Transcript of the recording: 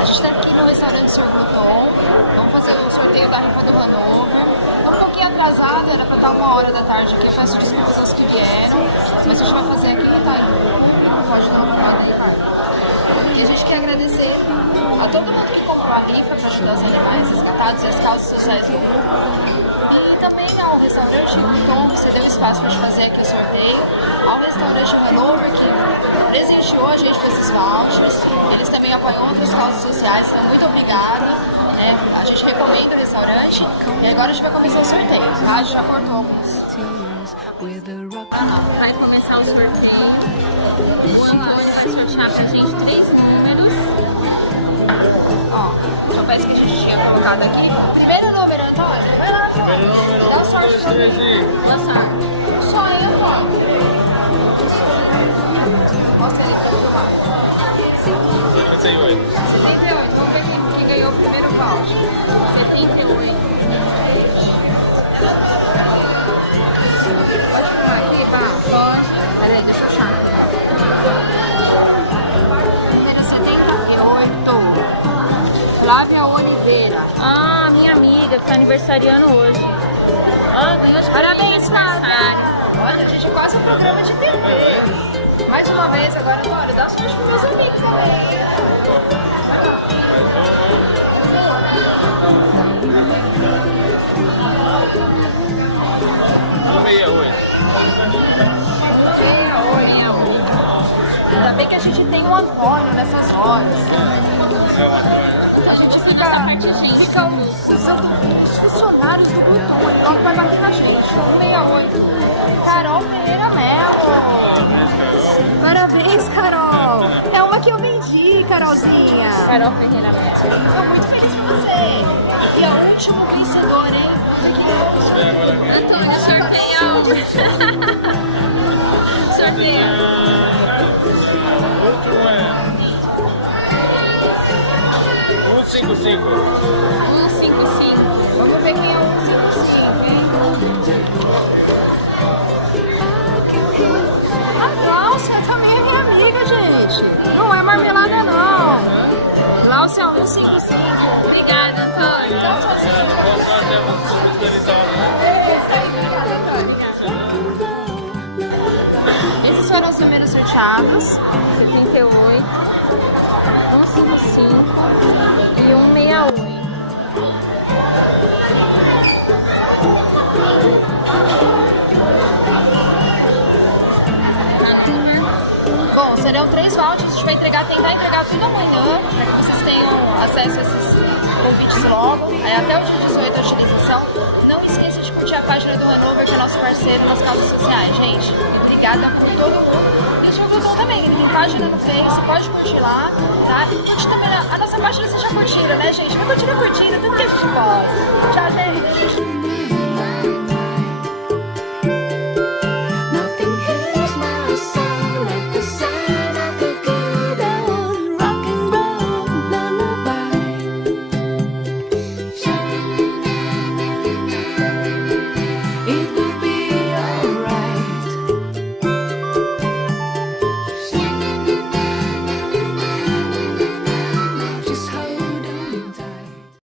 A gente está aqui no restaurante Sr. Couton. Vamos fazer o sorteio da rifa do Hanover. Tô um pouquinho atrasada, era para estar 1h da tarde aqui. Eu peço desculpas aos que vieram, mas a gente vai fazer aqui no Taekwondo. Pode dar uma foto aí, Marcos. E a gente quer agradecer a todo mundo que comprou a rifa para ajudar os animais resgatados e as causas sociais do mundo. E também ao restaurante Couton, que você deu espaço para fazer aqui o sorteio. Ao restaurante Hanover, que presenteou a gente com esses vouchers. Eles também apoiam outras causas sociais, então muito obrigada. Né? A gente recomenda o restaurante e agora a gente vai começar o sorteio, tá? A gente já cortou alguns. Vai começar o sorteio. O Ana vai sortear pra gente 3 números. Ó, deixa eu ver se que a gente tinha colocado aqui. O primeiro número, Antônio, vai lá, Antônio. Dá sorte no sorteio. Boa sorte. Só ele, Antônio. Mostra ele pra filmar. 78. 78, vamos ver quem ganhou o primeiro voucher. 78. Pode filmar aqui, pá? Pode. Peraí, deixa eu achar. Número 78. Flávia Oliveira. Ah, minha amiga que tá aniversariando hoje. Ah, ganhou de Parabéns, aniversário. Olha, a gente quase um programa de TV. Mais uma vez, agora, bora, dá sorte pros meus amigos também. Ainda bem que a gente tem um Antônio nessas horas. A gente fica usando os funcionários do Couton. Então vai bater na gente. 168. Carol Pereira Mello. Parabéns, Carol. É uma que eu vendi, Carolzinha. Carol Ferreira Mello. Estou muito feliz por você. E a última vencedora, hein? Antônio, sorteia um. Sorteia. Cinco. 155. Vamos ver quem é o 155, hein? A Glaucia também é minha amiga, gente. Não é marmelada, não. Glaucia 155. Obrigada, Antônio. Esses foram os números sorteados. 78, 155 e 168. Bom, serão 3 vouchers. A gente vai tentar entregar tudo amanhã, para que vocês tenham acesso a esses convites logo. Aí até o dia 18 a utilização. Não esqueça de curtir a página do Hanover, que é nosso parceiro nas causas sociais, gente. Obrigada por todo mundo. E o Sr. Couton também, ele tem página no Face, pode curtir lá, tá? E curte também a nossa página, vocês já curtiram, né, gente? Vai curtindo, tudo que a gente posta. Tchau,